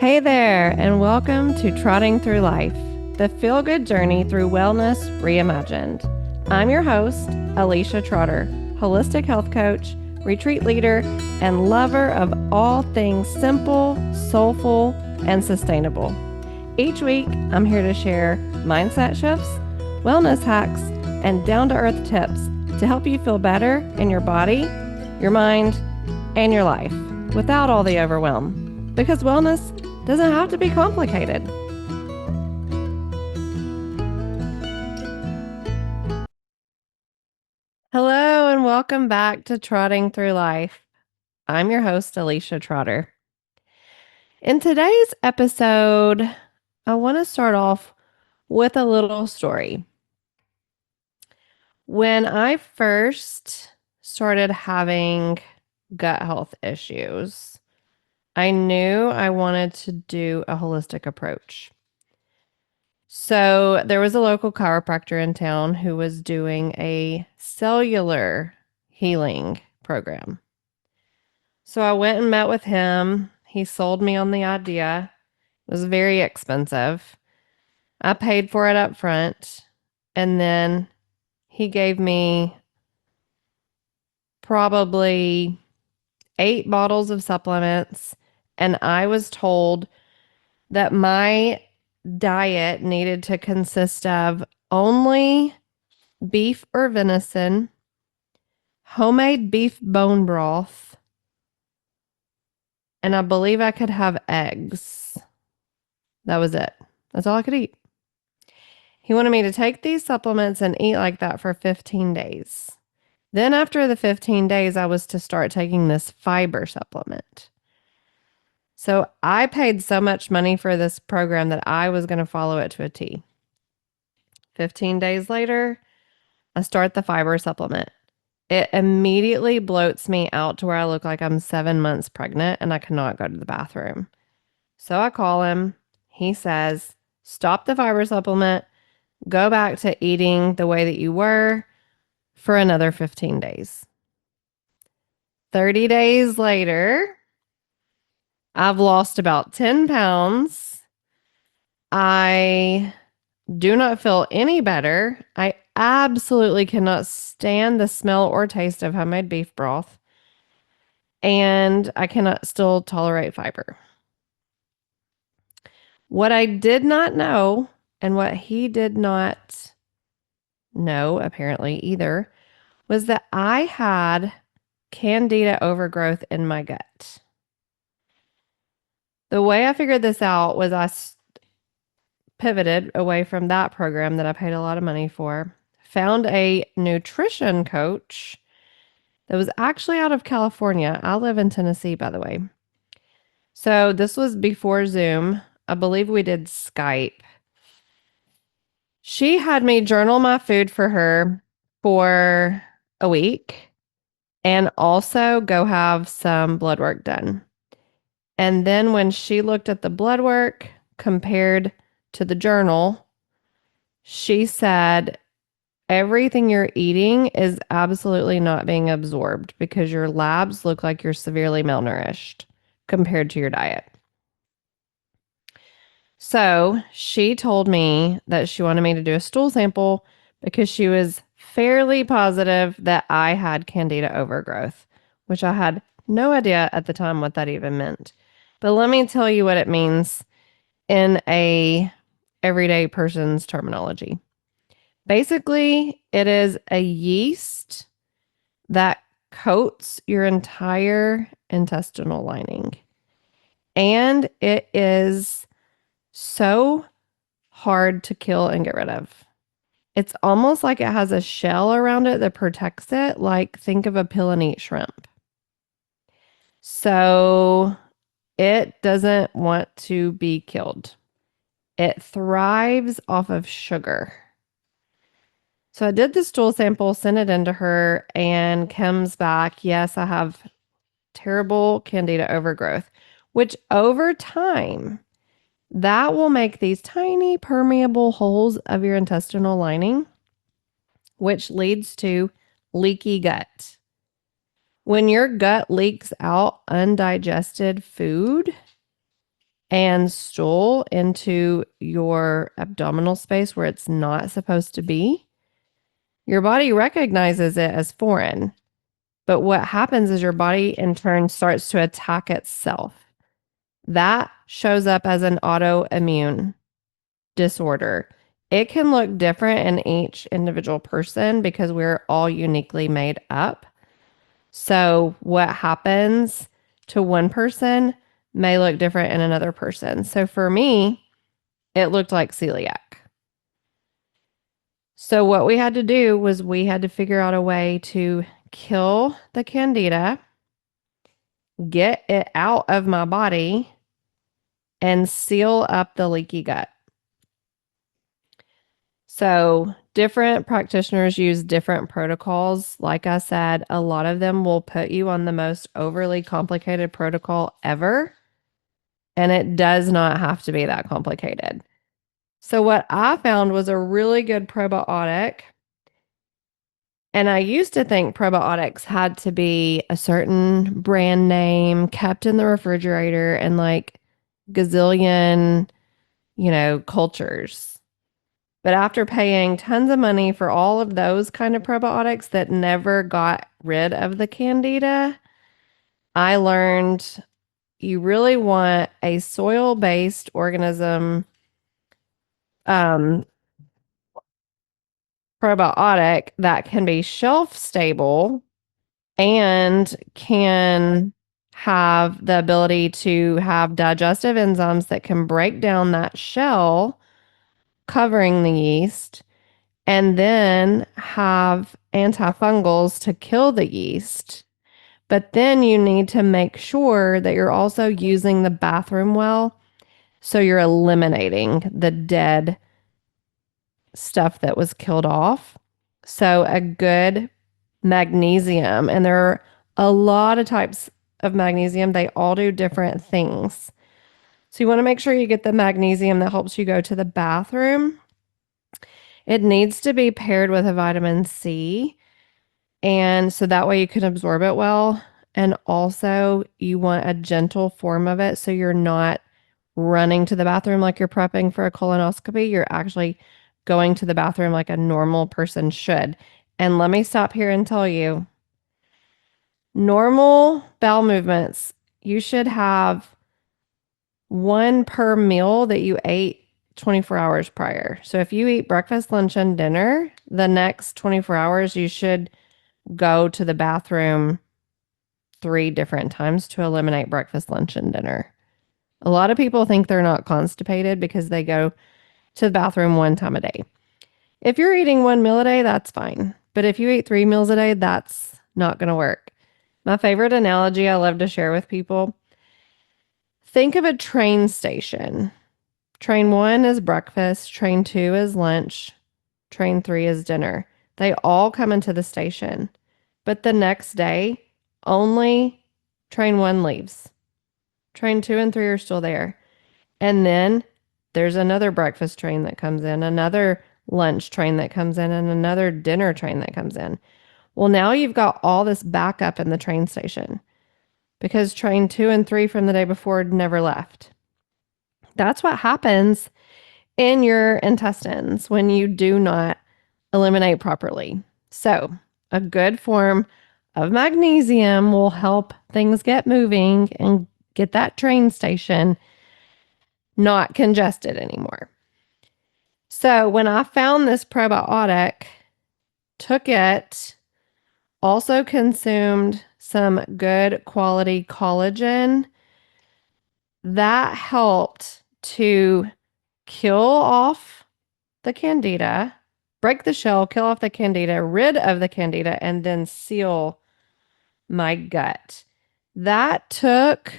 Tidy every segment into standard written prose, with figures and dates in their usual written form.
Hey there, and welcome to Trotting Through Life, the feel-good journey through wellness reimagined. I'm your host, Alicia Trotter, holistic health coach, retreat leader, and lover of all things simple, soulful, and sustainable. Each week, I'm here to share mindset shifts, wellness hacks, and down-to-earth tips to help you feel better in your body, your mind, and your life without all the overwhelm. Because wellness doesn't have to be complicated. Hello, and welcome back to Trotting Through Life. I'm your host, Alicia Trotter. In today's episode, I want to start off with a little story. When I first started having gut health issues, I knew I wanted to do a holistic approach. So there was a local chiropractor in town who was doing a cellular healing program. So I went and met with him. He sold me on the idea. It was very expensive. I paid for it up front. And then he gave me probably 8 bottles of supplements. And I was told that my diet needed to consist of only beef or venison, homemade beef bone broth, and I believe I could have eggs. That was it. That's all I could eat. He wanted me to take these supplements and eat like that for 15 days. Then after the 15 days, I was to start taking this fiber supplement. So I paid so much money for this program that I was going to follow it to a T. 15 days later, I start the fiber supplement. It immediately bloats me out to where I look like I'm 7 months pregnant and I cannot go to the bathroom. So I call him. He says, stop the fiber supplement, go back to eating the way that you were for another 15 days. 30 days later, I've lost about 10 pounds. I do not feel any better. I absolutely cannot stand the smell or taste of homemade beef broth. And I cannot still tolerate fiber. What I did not know, and what he did not know apparently either, was that I had Candida overgrowth in my gut. The way I figured this out was I pivoted away from that program that I paid a lot of money for, found a nutrition coach that was actually out of California. I live in Tennessee, by the way. So this was before Zoom. I believe we did Skype. She had me journal my food for her for a week and also go have some blood work done. And then when she looked at the blood work compared to the journal, she said, everything you're eating is absolutely not being absorbed because your labs look like you're severely malnourished compared to your diet. So she told me that she wanted me to do a stool sample because she was fairly positive that I had Candida overgrowth, which I had no idea at the time what that even meant. But let me tell you what it means in a everyday person's terminology. Basically, it is a yeast that coats your entire intestinal lining. And it is so hard to kill and get rid of. It's almost like it has a shell around it that protects it, like think of a pill and eat shrimp. So it doesn't want to be killed. It thrives off of sugar. So I did the stool sample, sent it into her, and comes back, yes, I have terrible Candida overgrowth, which over time, that will make these tiny permeable holes of your intestinal lining, which leads to leaky gut. When your gut leaks out undigested food and stool into your abdominal space where it's not supposed to be, your body recognizes it as foreign. But what happens is your body in turn starts to attack itself. That shows up as an autoimmune disorder. It can look different in each individual person because we're all uniquely made up. So what happens to one person may look different in another person. So for me, it looked like celiac. So what we had to do was we had to figure out a way to kill the Candida, get it out of my body, and seal up the leaky gut. So different practitioners use different protocols. Like I said, a lot of them will put you on the most overly complicated protocol ever, and it does not have to be that complicated. So what I found was a really good probiotic. And I used to think probiotics had to be a certain brand name kept in the refrigerator and like gazillion, cultures. But after paying tons of money for all of those kind of probiotics that never got rid of the Candida, I learned you really want a soil-based organism probiotic that can be shelf stable and can have the ability to have digestive enzymes that can break down that shell covering the yeast and then have antifungals to kill the yeast. But then you need to make sure that you're also using the bathroom well. So you're eliminating the dead stuff that was killed off. So a good magnesium, and there are a lot of types of magnesium. They all do different things. So you want to make sure you get the magnesium that helps you go to the bathroom. It needs to be paired with a vitamin C. And so that way you can absorb it well. And also, you want a gentle form of it so you're not running to the bathroom like you're prepping for a colonoscopy. You're actually going to the bathroom like a normal person should. And let me stop here and tell you, normal bowel movements, you should have one per meal that you ate 24 hours prior. So if you eat breakfast, lunch, and dinner, the next 24 hours, you should go to the bathroom 3 different times to eliminate breakfast, lunch, and dinner. A lot of people think they're not constipated because they go to the bathroom 1 time a day. If you're eating 1 meal a day, that's fine. But if you eat 3 meals a day, that's not going to work. My favorite analogy I love to share with people, think of a train station. Train 1 is breakfast, train 2 is lunch, train 3 is dinner. They all come into the station. But the next day, only train 1 leaves. Train 2 and 3 are still there. And then there's another breakfast train that comes in, another lunch train that comes in, and another dinner train that comes in. Well, now you've got all this backup in the train station because train 2 and 3 from the day before never left. That's what happens in your intestines when you do not eliminate properly. So, a good form of magnesium will help things get moving and get that train station not congested anymore. So, when I found this probiotic, took it, also consumed some good quality collagen, that helped to kill off the Candida, break the shell, kill off the Candida, rid of the Candida, and then seal my gut. That took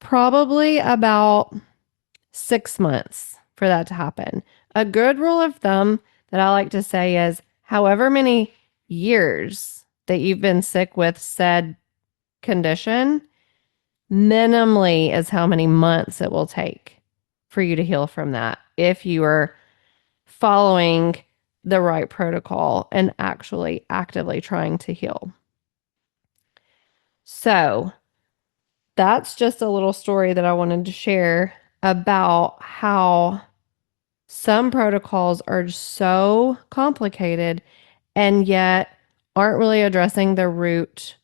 probably about 6 months for that to happen. A good rule of thumb that I like to say is however many years that you've been sick with said condition, minimally is how many months it will take for you to heal from that if you are following the right protocol and actually actively trying to heal. So that's just a little story that I wanted to share about how some protocols are so complicated and yet aren't really addressing the root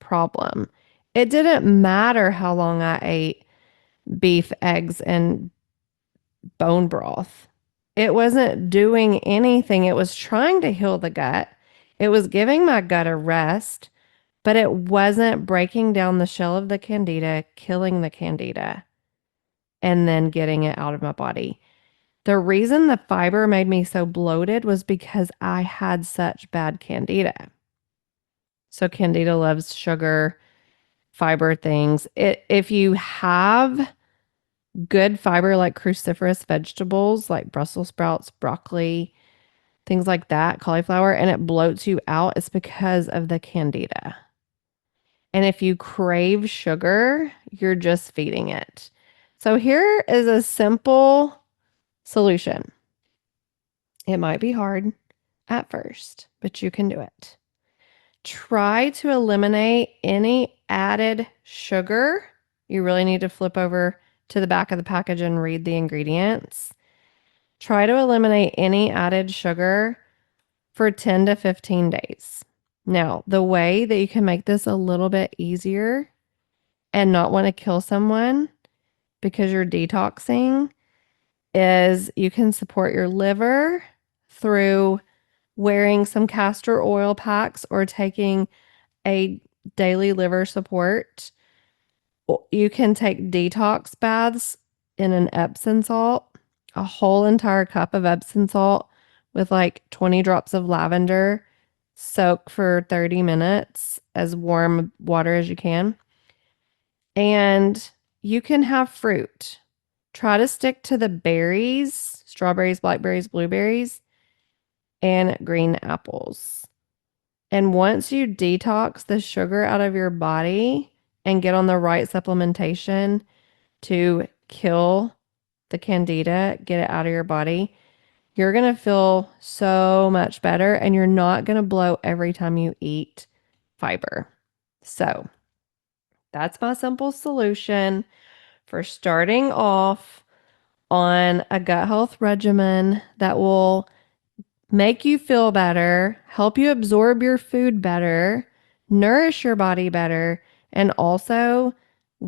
problem. It didn't matter how long I ate beef, eggs, and bone broth. It wasn't doing anything. It was trying to heal the gut. It was giving my gut a rest, but it wasn't breaking down the shell of the Candida, killing the Candida, and then getting it out of my body. The reason the fiber made me so bloated was because I had such bad Candida. So Candida loves sugar, fiber things. If you have good fiber like cruciferous vegetables like Brussels sprouts, broccoli, things like that, cauliflower, and it bloats you out, it's because of the Candida. And if you crave sugar, you're just feeding it. So here is a simple solution. It might be hard at first, but you can do it. Try to eliminate any added sugar. You really need to flip over to the back of the package and read the ingredients. Try to eliminate any added sugar for 10 to 15 days. Now, the way that you can make this a little bit easier and not want to kill someone because you're detoxing is you can support your liver through wearing some castor oil packs or taking a daily liver support. You can take detox baths in an Epsom salt, a whole entire cup of Epsom salt with like 20 drops of lavender. Soak for 30 minutes as warm water as you can. And you can have fruit. Try to stick to the berries, strawberries, blackberries, blueberries, and green apples. And once you detox the sugar out of your body and get on the right supplementation to kill the Candida, get it out of your body, you're going to feel so much better and you're not going to bloat every time you eat fiber. So that's my simple solution for starting off on a gut health regimen that will make you feel better, help you absorb your food better, nourish your body better, and also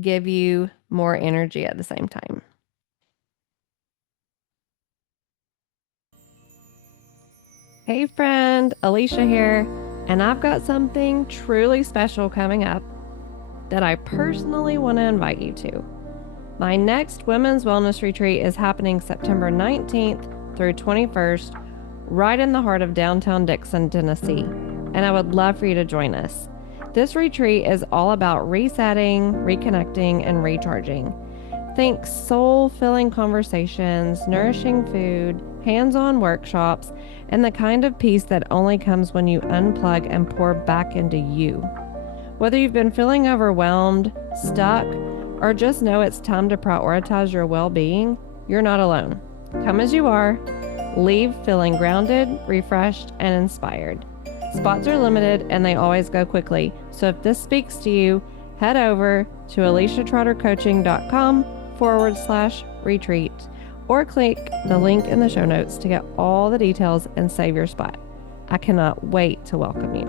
give you more energy at the same time. Hey friend, Alicia here, and I've got something truly special coming up that I personally want to invite you to. My next Women's Wellness Retreat is happening September 19th through 21st, right in the heart of downtown Dixon, Tennessee, and I would love for you to join us. This retreat is all about resetting, reconnecting, and recharging. Think soul-filling conversations, nourishing food, hands-on workshops, and the kind of peace that only comes when you unplug and pour back into you. Whether you've been feeling overwhelmed, stuck, or just know it's time to prioritize your well-being, you're not alone. Come as you are, leave feeling grounded, refreshed, and inspired. Spots are limited and they always go quickly, so if this speaks to you, head over to aliciatrottercoaching.com/retreat or click the link in the show notes to get all the details and save your spot. I cannot wait to welcome you.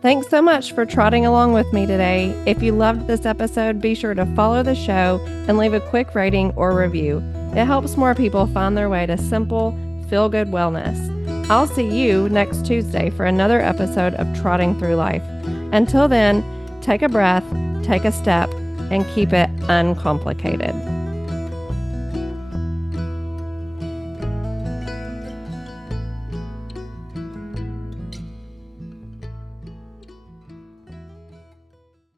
Thanks so much for trotting along with me today. If you loved this episode, be sure to follow the show and leave a quick rating or review. It helps more people find their way to simple, feel-good wellness. I'll see you next Tuesday for another episode of Trotting Through Life. Until then, take a breath, take a step, and keep it uncomplicated.